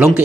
long ke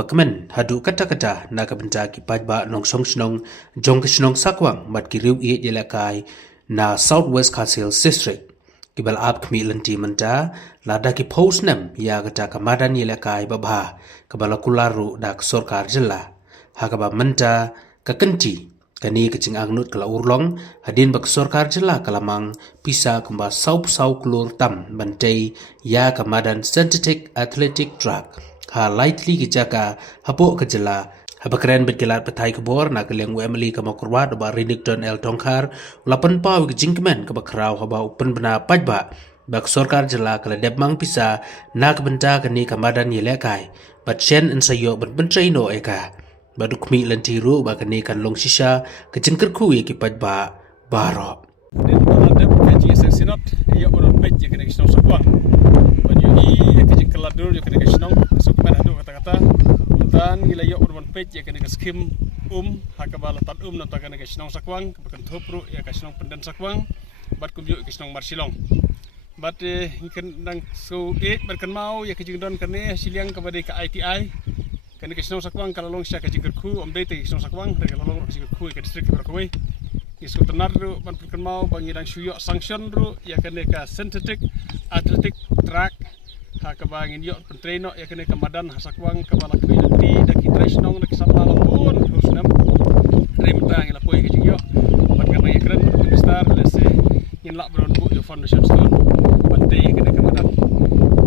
bakmen hadu kata na ka benta ki pajba nong song snong jong ke snong sakwang mat ki riu e jelakai na Southwest Khasil District kibal ap kmi lanti menta lada ki post nam ya kata kamadan jelakai babha kabala kularu dak sorkar jela hakaba menta kakenti kani kecing angnut kala urlong hadin bak sorkar jela kalamang pisa kemba saup klur tam bantai ya kamadan synthetic athletic drug ha lightly kijaka hapo kejela habakren betkelat petai kebor na keleng Emily kamakurwa doba rinik don el tongkar lapan pau kejingkemen kebakrau haba upen bena pajba bak sorkar jela kala debmang pisa na kebenta kani kamadan yelekai bat shen ensayo benbentrei no eka baduk mi lentiru bakani kan long sisa kejengkerku ki pajba baro din dep kaji sensinot ya orang pej ya kena kisong sakwang banyui ya kaji keladur ya kena kisong sukman adu kata-kata dan gila ya orang pej ya kena skim hakabala tan nota kena kisong sakwang kebakan thopru ya kisong pendan sakwang bat kumju kisong marsilong bat ikan nang so berkan mau ya kaji don kene siliang kepada ke ITI kena kisong sakwang kalau long sya kaji kerku omdete kisong sakwang kalau long kaji kerku ke distrik berkawai isu tenar ru ban perken mau bangidang syuyok sanction ru ya kene ka synthetic athletic track ha ka bangin yok pentreno ya kene ka madan hasakwang ka bala kbilti da kitresnong da kisapa lampun husnam remta ngila poi ke yok ban ka ya kren besar lese yin lak bron bu yo foundation stone bante ya kene ka madan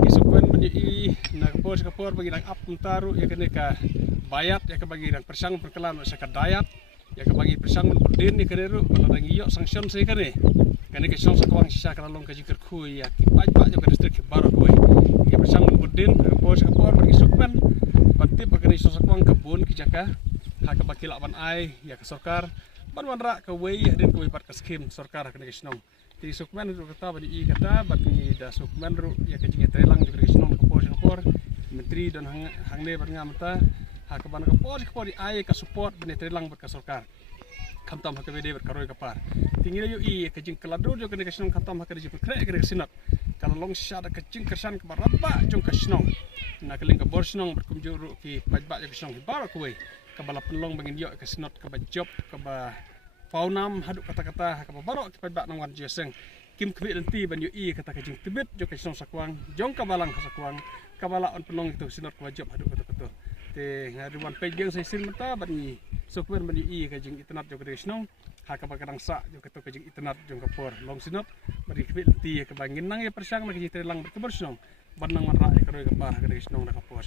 isu ben menyi na ka por bangidang ap taru ya kene ka bayat ya ka bangidang persang perkelan sa ka dayat ya kabagi persang berdin ni kereru kalau lagi yok sanction saya kene kene ke song sakwang sisa kalau long kaji kerku ya kipai pak jo ke distrik baru kowe ya persang berdin pos kapor bagi sukmen batip kene song sakwang kebun kijaka ha kabaki lawan ai ya ke sorkar ban wanra ke we ya den kowe pat ke skim sorkar kene ke snong ti sukmen ru kata badi i kata bagi da sukmen ru ya kaji trelang jo ke snong ke pos kapor menteri dan hangne berngamata hakaban kapor di ai ka support bene trelang ber ka sorkar kamtam hakabede ber karoi kapar tinggal yu i kajing keladur jo kene kasnong kamtam hakade jipu kre kre sinat kalau long shada kajing kersan ke baraba jong kasnong na keling ka borsnong ber kumjuru ki pajba jo kasnong bar kuwe kabala penlong bangin yo ka sinot ka job ka ba paunam haduk kata-kata hakaba barok ki pajba nang wan jeseng kim kwe lenti ban yu i kata kajing tibet jo kasnong sakwang jong kabalang sakwang kabala on penlong itu sinot ka job haduk kata-kata te ngaduan pejeng sesin mata bani sokwer bani i kajing itnat jo kadesnong haka bakadang sa jo kato kajing itnat jo kapor long sinot bari kbelti ka bangin nang ya persang lagi trelang berkebersnong banang manra ka roi kapar kadesnong na kapor